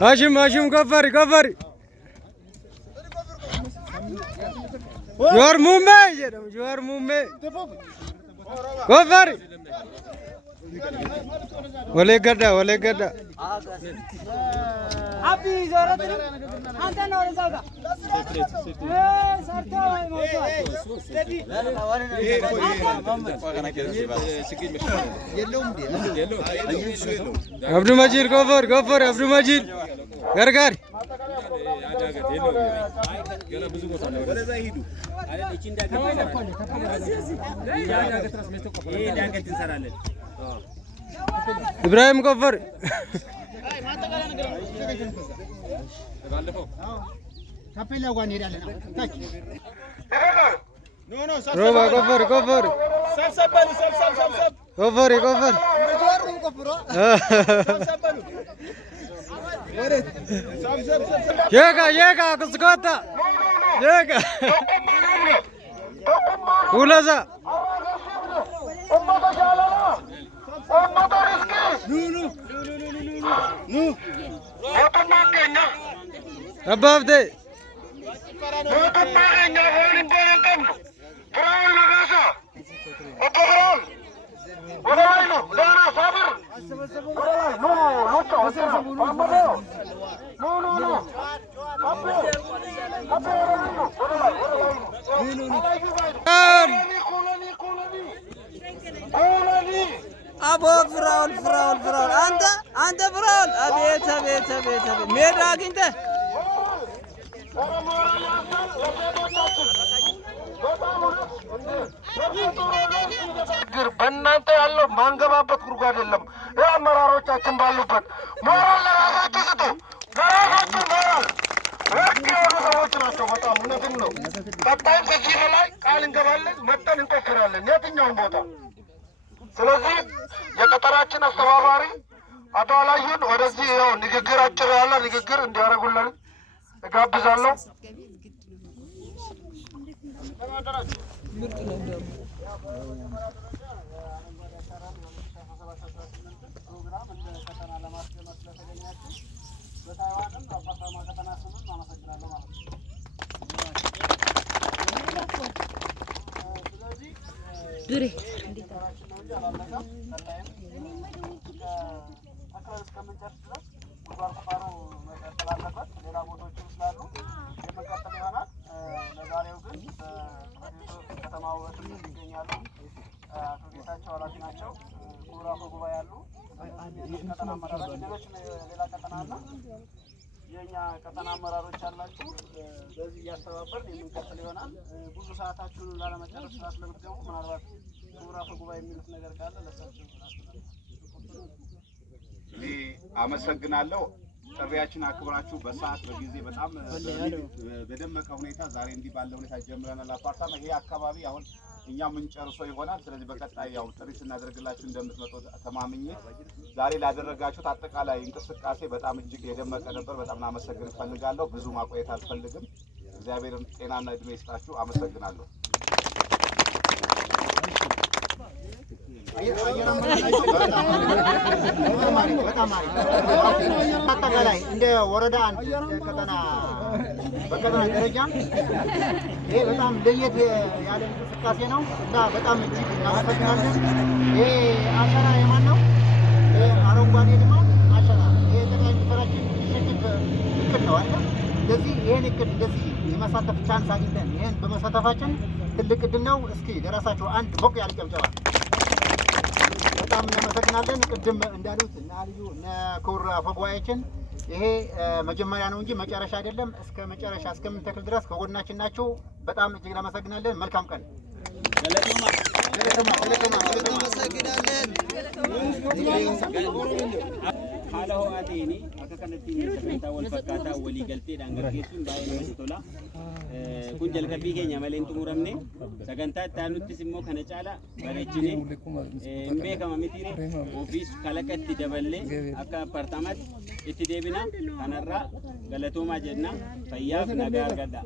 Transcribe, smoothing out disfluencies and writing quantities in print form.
هاشم كفري جوار مومي كفري ولا قدا أبي زارت أنت نور زاودا عبد المجيد كفر عبد المجيد غرغر إبراهيم كفر روبا كفر ياكا كسكوتا ياكا ولازا أباب دي أبو فراول أنت فراول أبيت ميراك أنت በእናንተ ያለው ማንገባበት ጉድጓድ የለም። የአመራሮቻችን ባሉበት ሞራል ለራሳችሁ ስጡ። ለራሳችሁ ሞራል ወርቅ የሆኑ ሰዎች ናቸው። በጣም እውነትም ነው። ቀጣይም ከዚህ በላይ ቃል እንገባለን፣ መጠን እንቆፍራለን የትኛውን ቦታ። ስለዚህ የቀጠናችን አስተባባሪ አቶ አላዩን ወደዚህ ያው ንግግር አጭር ያለ ንግግር እንዲያደርጉልን እጋብዛለሁ። የኛ ቀጠና አመራሮች አላችሁ። በዚህ ያስተባበርን የምንቀጥል ይሆናል። ብዙ ሰዓታችሁን ላለመጨረስ ስለምትገቡ ምናልባት ክቡር አፈ ጉባኤ የሚሉት ነገር ካለ ለሳቸው አመሰግናለሁ። ጥሪያችን አክብራችሁ በሰዓት በጊዜ በጣም በደመቀ ሁኔታ ዛሬ እንዲህ ባለ ሁኔታ ጀምረናል። አፓርታማ ይሄ አካባቢ አሁን እኛ ምን ጨርሶ ይሆናል። ስለዚህ በቀጣይ ያው ጥሪ ስናደርግላችሁ እንደምትመጡ ተማምኜ ዛሬ ላደረጋችሁት አጠቃላይ እንቅስቃሴ በጣም እጅግ የደመቀ ነበር። በጣም ላመሰግን እፈልጋለሁ። ብዙ ማቆየት አልፈልግም። እግዚአብሔር ጤናና እድሜ ይስጣችሁ። አመሰግናለሁ። አጠቃላይ እንደ ወረዳ አንድ ቀጠና በቀጠና ደረጃ ይሄ በጣም ለየት ያለ እንቅስቃሴ ነው እና በጣም እጅግ እናመሰግናለን። ይሄ አሸራ የማን ነው? አረንጓዴ ልማት አሸራ ይሄ ጠቅላይ ሚኒስትራችን ኢኒሼቲቭ እቅድ ነው አይደል? ስለዚህ ይሄን እቅድ እንደዚህ የመሳተፍ ቻንስ አግኝተን ይሄን በመሳተፋችን ትልቅ እድል ነው። እስኪ ለራሳቸው አንድ ሞቅ ያለ ጨብጨባ። በጣም እናመሰግናለን። ቅድም እንዳሉት እና ልዩ እነ ክቡር አፈ ጉባኤያችን ይሄ መጀመሪያ ነው እንጂ መጨረሻ አይደለም። እስከ መጨረሻ እስከምንተክል ድረስ ከጎናችን ናቸው። በጣም እጅግ እናመሰግናለን። መልካም ቀን። እናመሰግናለን። bakka kanatti sagantaa wal fakkaataa walii galteedhaan gaggeessuun baay'ee namatti tola. Kun jalqabbii keenya malee hin xumuramne sagantaa itti aanuttis immoo kana caala bareechinee hin beekama mitiire ofiis kalaqa itti daballee akka apartaamaatti itti deebina. Kanarraa galatoomaa jenna. Fayyaaf nagaa argadha.